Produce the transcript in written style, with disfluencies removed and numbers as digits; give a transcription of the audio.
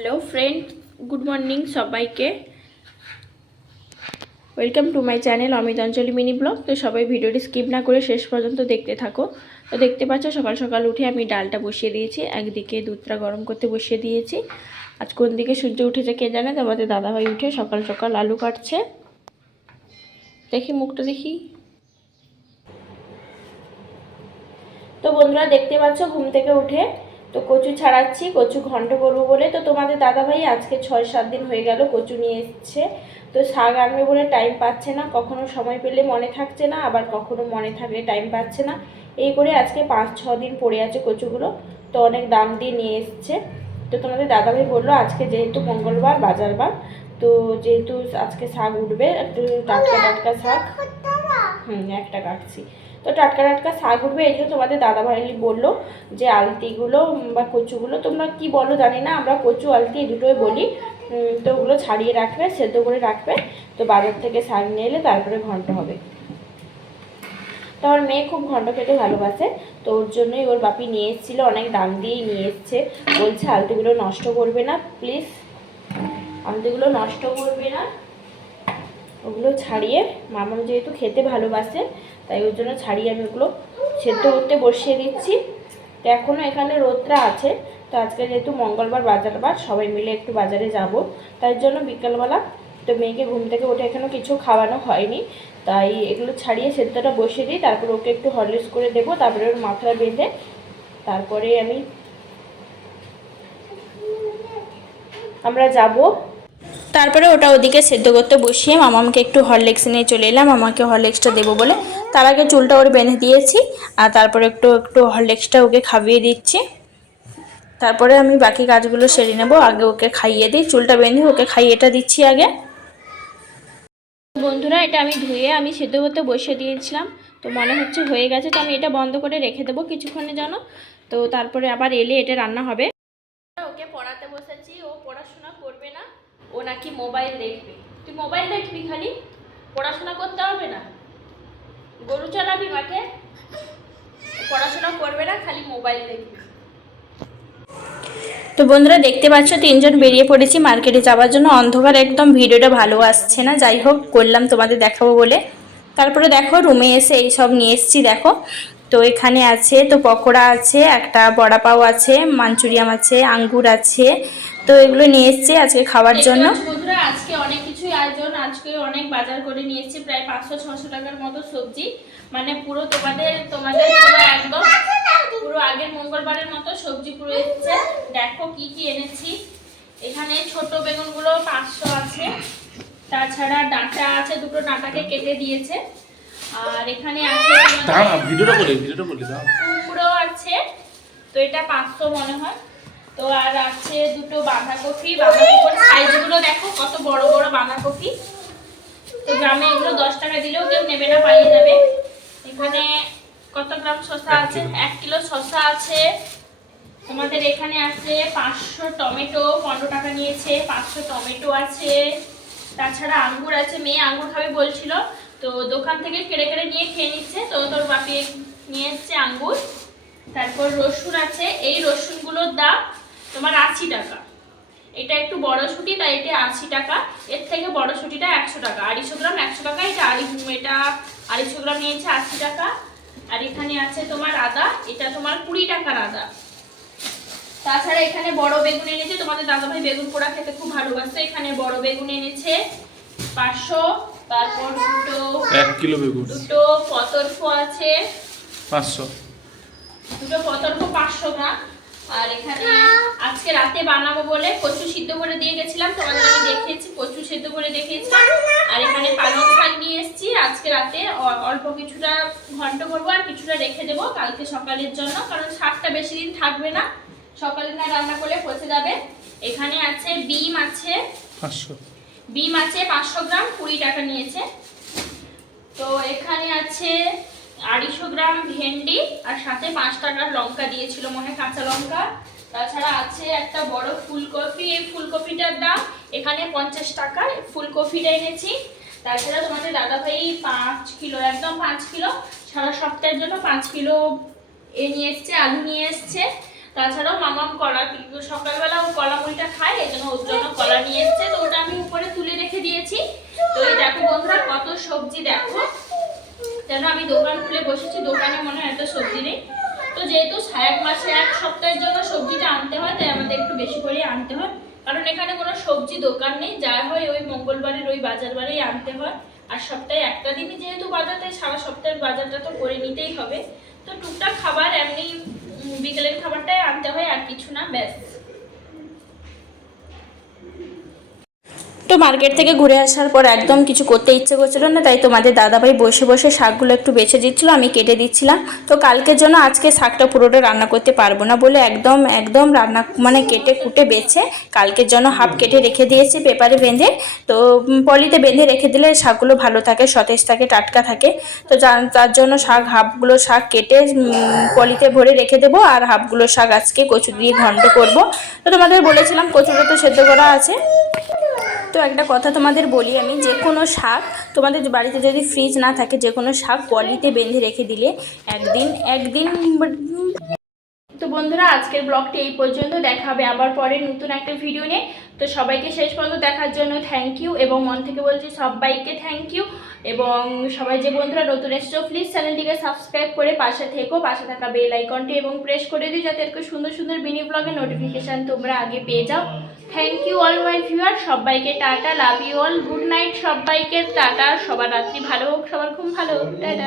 Hello friend, good morning সবাইকে। Welcome to my channel Amit Anjali mini blog. তো সবাই ভিডিওটি স্কিপ না করে শেষ পর্যন্ত দেখতে থাকো। তো দেখতে পাচ্ছ সকাল সকাল উঠে আমি ডালটা বসিয়ে দিয়েছি, একদিকে দুধটা গরম করতে বসিয়ে দিয়েছি। আজ কোন দিকে সূর্য উঠেছে কে জানে। তো আমাদের দাদাভাই উঠে সকাল সকাল আলু কাটছে। দেখি মুখটা দেখি। তো বন্ধুরা দেখতে পাচ্ছ ঘুম থেকে উঠে তো কচু ছাড়াচ্ছি, কচু ঘন্ট করবো বলে। তো তোমাদের দাদাভাই আজকে 6-7 দিন হয়ে গেল কচু নিয়ে এসছে। তো শাক আনবে বলে টাইম পাচ্ছে না, কখনো সময় পেলে মনে থাকছে না, আবার কখনো মনে থাকলে টাইম পাচ্ছে না। এই করে আজকে 5-6 দিন পড়ে আছে কচুগুলো। তো অনেক দাম দিয়ে নিয়ে এসছে। তো তোমাদের দাদাভাই বললো আজকে যেহেতু মঙ্গলবার বাজার বার, তো যেহেতু আজকে শাক উঠবে, একটু টাটকা টাটকা শাক। একটা কাটছি। তো টাটকা টাটকা শাক উঠবে, এই জন্য তোমাদের দাদাভাই বললো যে আলতিগুলো বা কচুগুলো, তোমরা কি বলো জানি না, আমরা কচু আলতি এই দুটোই বলি। তো ওগুলো ছাড়িয়ে রাখবে, সেদ্ধ করে রাখবে। তো বাজার থেকে শাক নিয়ে এলে তারপরে ঘন্ট হবে। তো আমার মেয়ে খুব ঘন্ট খেতে ভালোবাসে, তো ওর জন্যই ওর বাপি নিয়ে এসেছিলো, অনেক দাম দিয়েই নিয়ে এসছে। বলছে আলতিগুলো নষ্ট করবে না প্লিজ, আলতিগুলো নষ্ট করবে না, ওগুলো ছাড়িয়ে, মামাম যেহেতু খেতে ভালোবাসে তাই ওর জন্য ছাড়িয়ে আমি ওগুলো সেদ্ধ করতে বসিয়ে দিচ্ছি। তো এখনও এখানে রোদটা আছে। তো আজকে যেহেতু মঙ্গলবার বাজার বার, সবাই মিলে একটু বাজারে যাব, তাই জন্য বিকালবেলা তো মেয়েকে ঘুম থেকে উঠে এখনও কিছু খাওয়ানো হয়নি, তাই এগুলো ছাড়িয়ে সেদ্ধটা বসিয়ে দিই। তারপর ওকে একটু হরলিক্স করে দেবো, তারপরে ওর মাথায় বেঁধে তারপরে আমরা যাব। তারপরে ওটা ওদিকে সেদ্ধ করতে বসিয়ে মামাকে একটু হরলিক্স নিয়ে চলে এলাম, আমাকে হরলিক্সটা দেবো বলে। তার আগে চুলটা ওর বেঁধে দিয়েছি, আর তারপরে একটু একটু হরলিক্সটা ওকে খাইয়ে দিচ্ছি। তারপরে আমি বাকি কাজগুলো সেরে নেব, আগে ওকে খাইয়ে দিই, চুলটা বেঁধে ওকে খাইয়েটা দিচ্ছি আগে। বন্ধুরা এটা আমি ধুয়ে আমি সেদ্ধ করতে বসিয়ে দিয়েছিলাম, তো মনে হচ্ছে হয়ে গেছে। তো আমি এটা বন্ধ করে রেখে দেবো কিছুক্ষণের জন্য, তো তারপরে আবার এলে এটা রান্না হবে। ওকে পড়াতে বসেছি, ও পড়াশোনা করবে না, ও নাকি মোবাইল দেখবে। তুই মোবাইল দেখবি, খালি পড়াশোনা করতে হবে না? গরু চালাবি মাঠে? পড়াশোনা করবে না, খালি মোবাইল দেখবি। তো বন্ধুরা দেখতে পাচ্ছ তিনজন বেরিয়ে পড়েছি মার্কেটে যাওয়ার জন্য। অন্ধকার একদম, ভিডিওটা ভালো আসছে না, যাই হোক করলাম তোমাদের দেখাবো বলে। তারপরে দেখো রুমে এসে এই সব নিয়ে এসেছি দেখো। তো এখানে আছে তো পকোড়া আছে, একটা বড়া পাও আছে, মাঞ্চুরিয়াম আছে, আঙ্গুর আছে। তো এগুলো নিয়ে এসেছি আজকে খাওয়ার জন্য। বন্ধুরা আজকে অনেক কিছুই আয়োজন, আজকে অনেক বাজার করে নিয়ে এসেছি, প্রায় 500-600 টাকার মতো সবজি। মানে পুরো তোমাদের পুরো একদম পুরো আগের মঙ্গলবারের মতো সবজি পুরো এসেছে। দেখো কি কি এনেছি। এখানে ছোট বেগুনগুলো 500 আছে, তাছাড়া ডাঁটা আছে, দুটো ডাঁটাকে কেটে দিয়েছে। আর এখানে আছে কুমড়ো আছে, তো এটা 500 মনে হয়। তো আর আছে দুটো বাঁধাকপি, বাঁধাকপির সাইজগুলো দেখো কত বড় বড় বাঁধাকপি। তো গ্রামে এগুলো 10 টাকা দিলেও কেউ নেবে না, পালিয়ে যাবে। এখানে কত গ্রাম শসা আছে, 1 কিলো শসা আছে। তোমাদের এখানে আছে 500 টমেটো, 15 টাকা নিয়েছে, 500 টমেটো আছে। তাছাড়া আঙ্গুর আছে, মেয়ে আঙ্গুর খাবে বলছিল, তো দোকান থেকে কেড়ে কেড়ে নিয়ে খেয়ে নিচ্ছে, তো তোর বাপি নিয়ে এসছে আঙ্গুর। তারপর রসুন আছে, এই রসুনগুলোর দাম তোমার 80 টাকা। এটা একটু বড় ছুটি তাই এটা 80 টাকা, এর থেকে বড় ছুটিটা 100 টাকা। 250 গ্রাম 100 টাকা, এটা 250 গ্রাম নিয়েছে 80 টাকা। আর এখানে আছে তোমার আদা, এটা তোমার 20 টাকার আদা। তাছাড়া এখানে বড় বেগুন এনেছে, তোমাদের দাদাভাই বেগুন পোড়া খেতে খুব ভালোবাসে, এখানে বড় বেগুন এনেছে 500। তারপর 1 কিলো বেগুন, দুটো পতরফ আছে 500, দুটো পতরফ 500 গ্রাম। আর এখানে আজকে রাতে বানাবো বলে কচু সিদ্ধ করে দিয়ে গেছিলাম, তোমাদের আমি দেখিয়েছি, কচু সিদ্ধ করে দেখিয়েছিলাম। আর এখানে পালং শাক নিয়ে এসেছি, আজকে রাতে অল্প কিছুটা ঘন্ট করবো, আর কিছুটা রেখে দেবো কালকে সকালের জন্য, কারণ শাকটা বেশি দিন থাকবে না, সকালে না রান্না করলে পচে যাবে। এখানে আছে বিম আছে 500, বিম আছে 500 গ্রাম, 20 টাকা নিয়েছে। তো এখানে আছে 250 গ্রাম ভেন্ডি, আর সাথে 5 টাকার লঙ্কা দিয়েছিল মনে, কাঁচা লঙ্কা। তাছাড়া আছে একটা বড় ফুলকপি, এই ফুলকপিটার দাম এখানে 50 টাকা, ফুলকপিটা এনেছি। তাছাড়া তোমাদের দাদাভাই 5 কিলো, একদম 5 কিলো সারা সপ্তাহের জন্য 5 কিলো নিয়ে এসছে, আলু নিয়ে এসছে। তাছাড়াও মামাম কলা, সকালবেলা ও কলা মুড়িটা খায়, এই জন্য ওর জন্য কলা নিয়ে এসছে। তো ওটা আমি উপরে তুলে রেখে দিয়েছি। তো এই দেখো বন্ধুরা কত সবজি দেখো, যেন আমি দোকান খুলে বসেছি, দোকানে মনে হয় এত সবজি নেই। তো যেহেতু এক মাসে এক সপ্তাহের জন্য সবজিটা আনতে হয়, তাই আমাদের একটু বেশি করে আনতে হয়, কারণ এখানে কোনো সবজি দোকান নেই, যা হয় ওই মঙ্গলবারের ওই বাজার বারেই আনতে হয়। আর সপ্তাহে একটা দিনই যেহেতু বাজার, তাই সারা সপ্তাহের বাজারটা তো করে নিতেই হবে। তো টুকটাক খাবার এমনি বিকেলের খাবারটাই আনতে হয়, আর কিছু না, ব্যাস। তো মার্কেট থেকে ঘুরে আসার পর একদম কিছু করতে ইচ্ছে করছিল না, তাই তোমাদের দাদাভাই বসে বসে শাকগুলো একটু বেছে দিচ্ছিলো, আমি কেটে দিচ্ছিলাম। তো কালকের জন্য আজকে শাকটা পুরোটা রান্না করতে পারবো না বলে একদম একদম রান্না মানে কেটে কুটে বেছে কালকের জন্য হাফ কেটে রেখে দিয়েছি পেপারে বেঁধে। তো পলিতে বেঁধে রেখে দিলে শাকগুলো ভালো থাকে, সতেজ থাকে, টাটকা থাকে। তো তার জন্য হাফগুলো শাক কেটে পলিতে ভরে রেখে দেবো, আর হাফগুলো শাক আজকে কচু দিয়ে ঘন্ট করব। তো তোমাদের বলেছিলাম কচুটা তো সেদ্ধ করা আছে। তো একটা কথা তোমাদের বলি, আমি যে কোনো শাক তোমাদের বাড়িতে যদি ফ্রিজ না থাকে, যে কোনো শাক পলিতে বেঁধে রেখে দিলে একদিন। তো বন্ধুরা আজকের ব্লগটি এই পর্যন্ত, দেখা হবে আবার পরে নতুন একটা ভিডিও নিয়ে। তো সবাইকে শেষ পর্যন্ত দেখার জন্য থ্যাংক ইউ, এবং মন থেকে বলছি সবাইকে থ্যাংক ইউ। এবং সবাই যে বন্ধুরা নতুন এসছো, প্লিজ চ্যানেলটিকে সাবস্ক্রাইব করে পাশে থেকো, পাশে থাকা বেল আইকনটি এবং প্রেস করে দিও, যাতে এরকম সুন্দর সুন্দর মিনি ব্লগের নোটিফিকেশান তোমরা আগে পেয়ে যাও। Thank you all my viewer, সবাইকে টাটা, love you all, good night সবাইকে, টাটা, সবার রাত্রি ভালো হোক, সবার ঘুম ভালো হোক, টাটা।